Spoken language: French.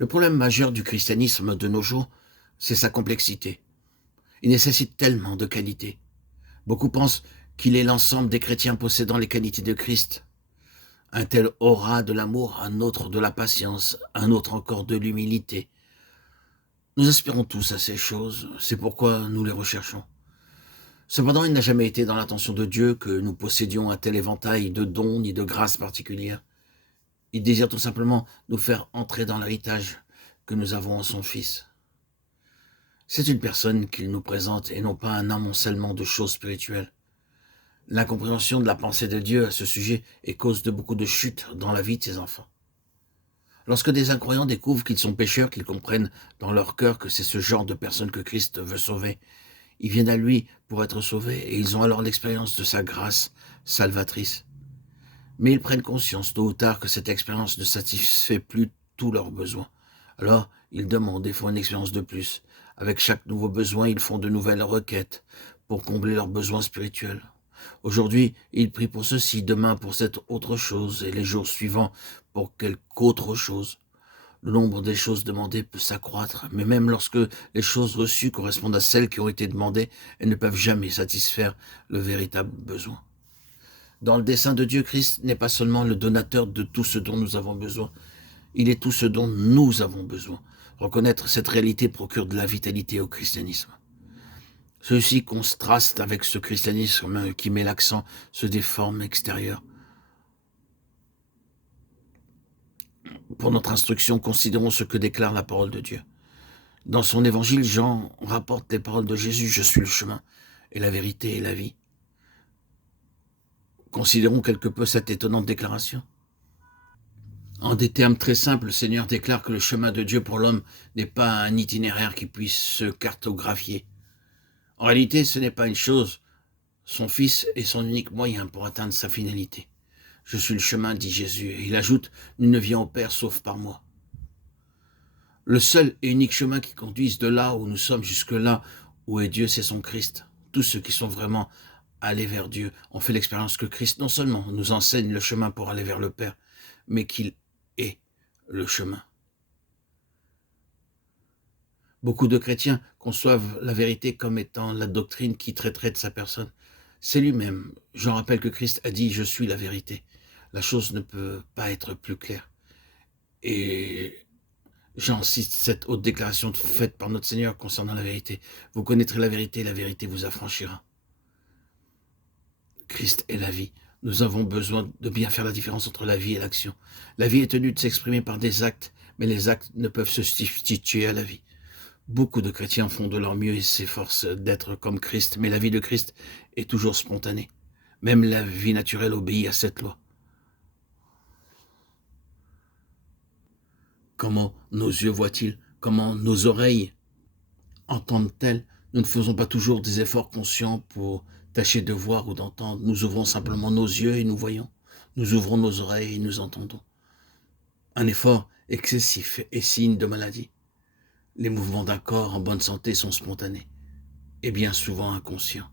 Le problème majeur du christianisme de nos jours, c'est sa complexité. Il nécessite tellement de qualités. Beaucoup pensent qu'il est l'ensemble des chrétiens possédant les qualités de Christ. Un tel aura de l'amour, un autre de la patience, un autre encore de l'humilité. Nous aspirons tous à ces choses, c'est pourquoi nous les recherchons. Cependant, il n'a jamais été dans l'intention de Dieu que nous possédions un tel éventail de dons ni de grâces particulières. Il désire tout simplement nous faire entrer dans l'héritage que nous avons en son Fils. C'est une personne qu'il nous présente et non pas un amoncellement de choses spirituelles. L'incompréhension de la pensée de Dieu à ce sujet est cause de beaucoup de chutes dans la vie de ses enfants. Lorsque des incroyants découvrent qu'ils sont pécheurs, qu'ils comprennent dans leur cœur que c'est ce genre de personnes que Christ veut sauver, ils viennent à lui pour être sauvés et ils ont alors l'expérience de sa grâce salvatrice. Mais ils prennent conscience tôt ou tard que cette expérience ne satisfait plus tous leurs besoins. Alors, ils demandent et font une expérience de plus. Avec chaque nouveau besoin, ils font de nouvelles requêtes pour combler leurs besoins spirituels. Aujourd'hui, ils prient pour ceci, demain pour cette autre chose, et les jours suivants pour quelque autre chose. Le nombre des choses demandées peut s'accroître, mais même lorsque les choses reçues correspondent à celles qui ont été demandées, elles ne peuvent jamais satisfaire le véritable besoin. Dans le dessein de Dieu, Christ n'est pas seulement le donateur de tout ce dont nous avons besoin, il est tout ce dont nous avons besoin. Reconnaître cette réalité procure de la vitalité au christianisme. Ceci contraste avec ce christianisme qui met l'accent sur des formes extérieures. Pour notre instruction, considérons ce que déclare la parole de Dieu. Dans son évangile, Jean rapporte les paroles de Jésus, « Je suis le chemin et la vérité et la vie ». Considérons quelque peu cette étonnante déclaration. En des termes très simples, le Seigneur déclare que le chemin de Dieu pour l'homme n'est pas un itinéraire qui puisse se cartographier. En réalité, ce n'est pas une chose. Son Fils est son unique moyen pour atteindre sa finalité. « Je suis le chemin », dit Jésus, et il ajoute « Nul ne vient au Père sauf par moi ». Le seul et unique chemin qui conduise de là où nous sommes jusque là où est Dieu, c'est son Christ. Tous ceux qui sont vraiment allés vers Dieu ont fait l'expérience que Christ non seulement nous enseigne le chemin pour aller vers le Père, mais qu'il est le chemin. Beaucoup de chrétiens conçoivent la vérité comme étant la doctrine qui traiterait de sa personne. C'est lui-même. Jean rappelle que Christ a dit « Je suis la vérité ». La chose ne peut pas être plus claire. Et Jean cite cette haute déclaration faite par notre Seigneur concernant la vérité. « Vous connaîtrez la vérité vous affranchira ». Christ est la vie. Nous avons besoin de bien faire la différence entre la vie et l'action. La vie est tenue de s'exprimer par des actes, mais les actes ne peuvent se substituer à la vie. Beaucoup de chrétiens font de leur mieux et s'efforcent d'être comme Christ, mais la vie de Christ est toujours spontanée. Même la vie naturelle obéit à cette loi. Comment nos yeux voient-ils? Comment nos oreilles entendent-elles? Nous ne faisons pas toujours des efforts conscients pour tâcher de voir ou d'entendre. Nous ouvrons simplement nos yeux et nous voyons. Nous ouvrons nos oreilles et nous entendons. Un effort excessif est signe de maladie. Les mouvements d'un corps en bonne santé sont spontanés et bien souvent inconscients.